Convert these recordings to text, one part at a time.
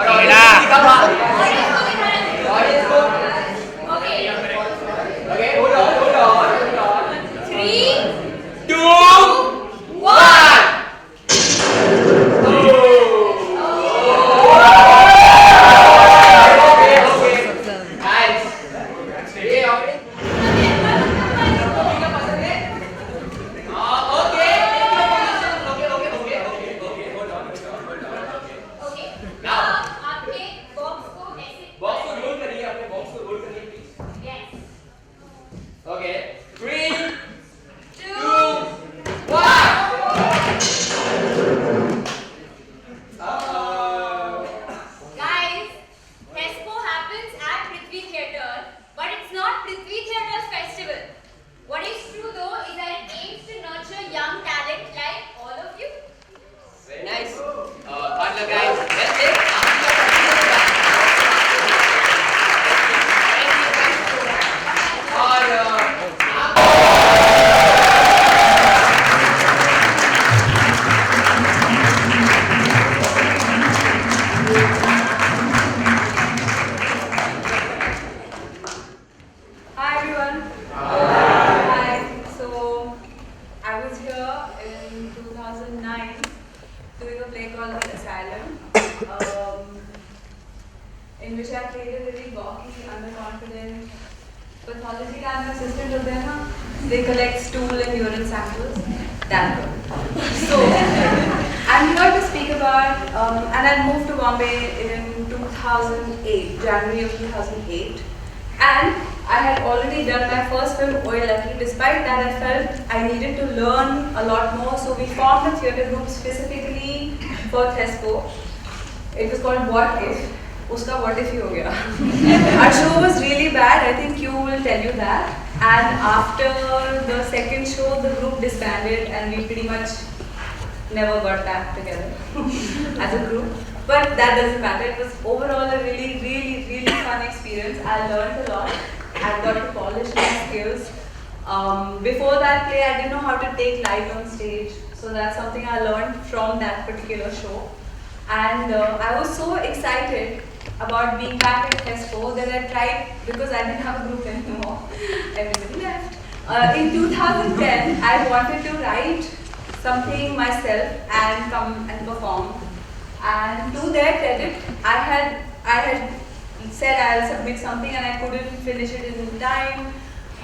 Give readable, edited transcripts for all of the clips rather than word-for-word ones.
और ऑडियंस को दिखाओ ऑडियंस को Okay. Okay hold on 3, 2 1. 1 guys ये ओके Okay. Now. आपके बॉक्स को ऐसे बॉक्स को रोल करिए अपने बॉक्स को रोल करिए please Yes. Okay 3 2, 2 1 Guys, Fespo happens at Prithvi Theatre, but it's not Prithvi Theatre's festival. What is true though is that it aims to nurture young talent like all of you. Very nice. Hard luck, guys. Well played. और Hi everyone. Hi. So I was here in 2009 doing a play called The Asylum, in which I played a really gawky, underconfident pathology lab assistant होते हैं ना, they collect stool and urine samples. That girl. So I'm here to speak about, and I moved to Bombay in 2008, January of 2008. And I had already done my first film, Oye Lucky. Despite that, I felt I needed to learn a lot more. So we formed a theatre group specifically for Thespo. It was called What If. Uska What If ही हो गया. Our show was really bad. I think you will tell you that. And after the second show, the group disbanded, and we pretty much never got back together as a group. But that doesn't matter. It was overall a really fun experience. I learned a lot. I got to polish my skills. Before that play, I didn't know how to take light on stage. So that's something I learned from that particular show. And I was so excited about being back at Fespo that I tried, because I didn't have a group anymore. Everybody left. In 2010, I wanted to write something myself and come and perform. And to their credit, I had said I'll submit something and I couldn't finish it in time.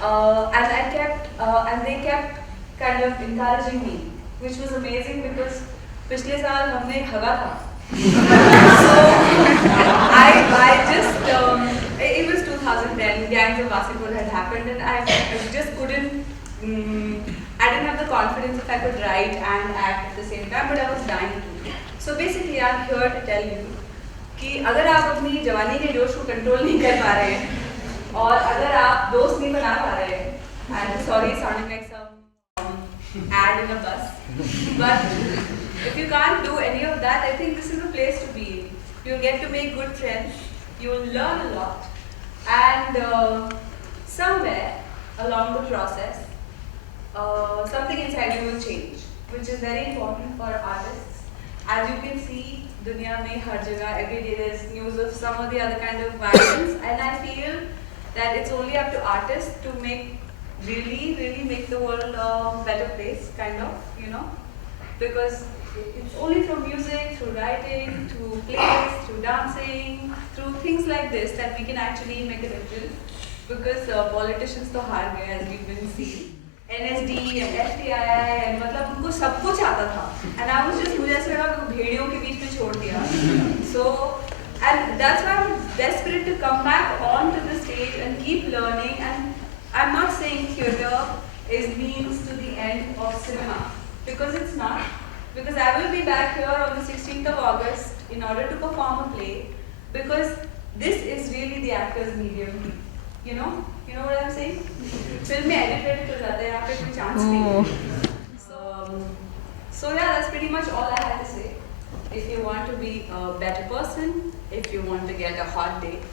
And they kept kind of encouraging me, which was amazing because पिछले साल हमने हगा था. So I just it was 2010. Gangs of Wasipur had happened, and I just couldn't. I didn't have the confidence if I could write and act at the same time, but I was dying to. So basically, I'm here to tell you कि अगर आप अपनी जवानी के जोश को control नहीं कर पा रहे हैं और अगर आप दोस्त नहीं बना पा रहे हैं, and sorry sounding like some ad in a bus, but if you can't do any of that, I think this is the place to be in. You'll get to make good friends, you'll learn a lot, and somewhere along the process, something inside you will change, which is very important for artists. As you can see, दुनिया में हर जगह every day there's news of some or the other kind of violence, and I feel that it's only up to artists to really make the world a better place, kind of, you know, because it's only through music, through writing, through plays, through dancing, through things like this that we can actually make a difference. Because politicians तो हार गए, as we've been seeing. NSD and FTI and मतलब उनको सब कुछ आता था, and I was just मुझे ऐसा लगा कि भेड़ियों के बीच में छोड़ दिया. So and that's why I'm desperate to come back onto the stage and keep learning. And I'm not saying theatre is means to the end of cinema, because it's not. Because I will be back here on the 16th of August in order to perform a play, because this is really the actor's medium. You know what I'm saying? Film में edit हो जाता है, यहाँ पे कोई chance नहीं. So yeah, that's pretty much all I had to say. If you want to be a better person, if you want to get a hot date,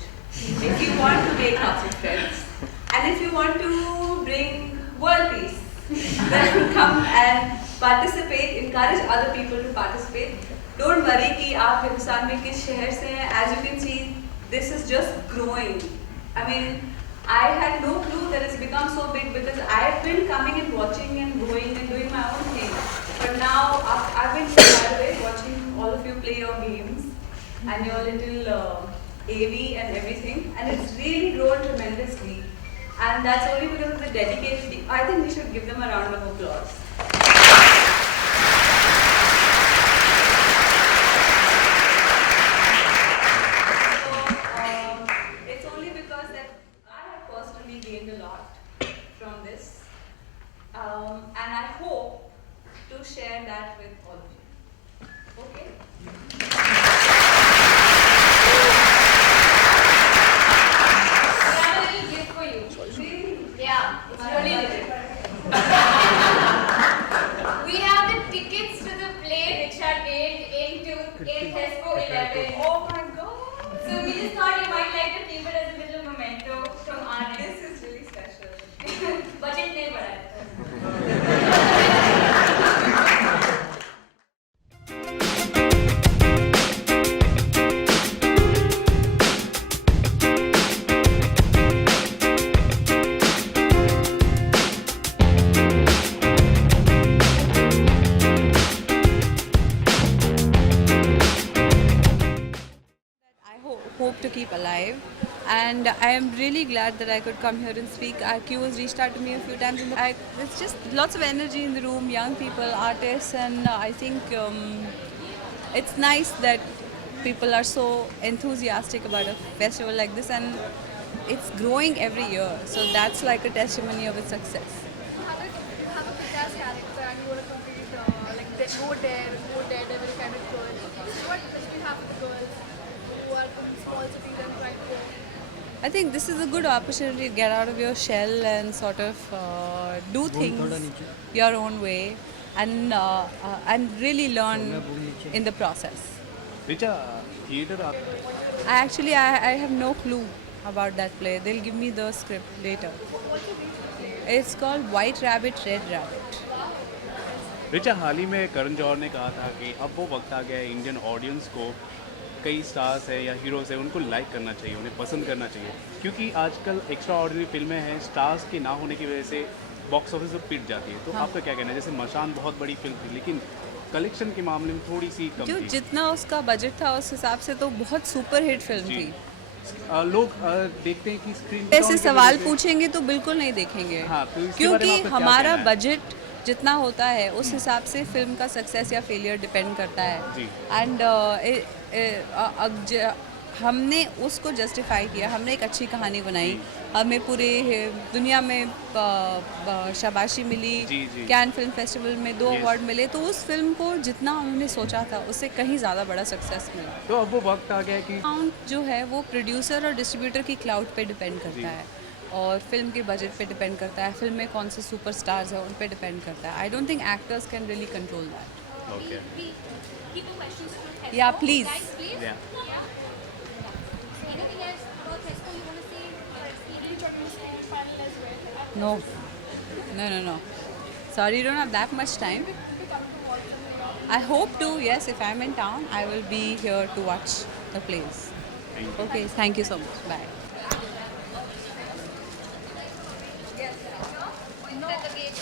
if you want to make lots of friends, and if you want to bring world peace, then come and participate, encourage other people to participate. don't worry कि आप हिंदुस्तान में किस शहर से हैं. As you can see, this is just growing. I mean, I had no clue that it's become so big because I've been coming and watching and going and doing my own thing. But now I've been so far away watching all of you play your games and your little AV and everything, and it's really grown tremendously. And that's only because of the dedicated team. I think we should give them a round of applause. It's only because that I have personally gained a lot from this, and I hope to share that with all of you. Okay? We have a little gift for you. Yeah, it's really little. We have the tickets to the play which are made in Tesco 11. Oh my God! So we just thought you might like to keep it as a little memento from our end. This is really special. Budget नहीं बढ़ा है. Hope to keep alive, and I am really glad that I could come here and speak. IQ has reached out to me a few times, and it's just lots of energy in the room, young people, artists, and I think it's nice that people are so enthusiastic about a festival like this, and it's growing every year. So that's like a testimony of its success. You have a kick-ass character and you want to complete like go daredevil kind of girl. So what message do you have for the girls who are from small cities and trying to go? I think this is a good opportunity to get out of your shell and sort of do things your own way, and really learn in the process. Richa, theatre I have no clue about that play. They'll give me the script later. It's called White Rabbit, Red Rabbit. Richa, हाल ही में करण जौहर ने कहा था कि अब वो वक्त आ गया है इंडियन ऑडियंस को कई स्टार्स है या हीरोज़ है उनको लाइक करना चाहिए, उन्हें पसंद करना चाहिए, क्योंकि आजकल एक्स्ट्रा ऑर्डिनरी फिल्में हैं, स्टार्स के ना होने की वजह से बॉक्स ऑफिस पर पिट जाती है. तो आपका क्या कहना है? जैसे मशान बहुत बड़ी फिल्म थी लेकिन कलेक्शन के मामले में थोड़ी सी कम जो थी. जितना उसका बजट था उस हिसाब से तो बहुत सुपर हिट फिल्म जी. थी. लोग देखते हैं कि स्क्रीन ऐसे सवाल पूछेंगे तो बिल्कुल नहीं देखेंगे. हाँ, तो इसके बारे में क्योंकि आपका क्या हमारा कहना है? बजट जितना होता है उस हिसाब से फिल्म का सक्सेस या फेलियर डिपेंड करता है. जी. एंड हमने उसको जस्टिफाई किया, हमने एक अच्छी कहानी बनाई, हमें पूरे दुनिया में शाबाशी मिली. जी, जी. कैन फिल्म फेस्टिवल में 2 Yes. अवार्ड मिले, तो उस फिल्म को जितना हमने सोचा था उससे कहीं ज़्यादा बड़ा सक्सेस मिला. तो अब वो वक्त आ गया है कि अमाउंट जो है वो प्रोड्यूसर और डिस्ट्रीब्यूटर की क्लाउड पे डिपेंड जी. करता है, और फिल्म के बजट पे डिपेंड करता है, फिल्म में कौन से सुपरस्टार्स हैं उन पे डिपेंड करता है. I don't think actors can really control that. Okay. We keep the questions to Tesco. Yeah, please. Guys, please. Yeah. Anything else about Tesco you want to say? You reach out to the panel as well. No. Sorry, you don't have that much time. I hope to. Yes, if I'm in town, I will be here to watch the plays. Thank you. Okay, thank you so much. Bye. Enter the gate.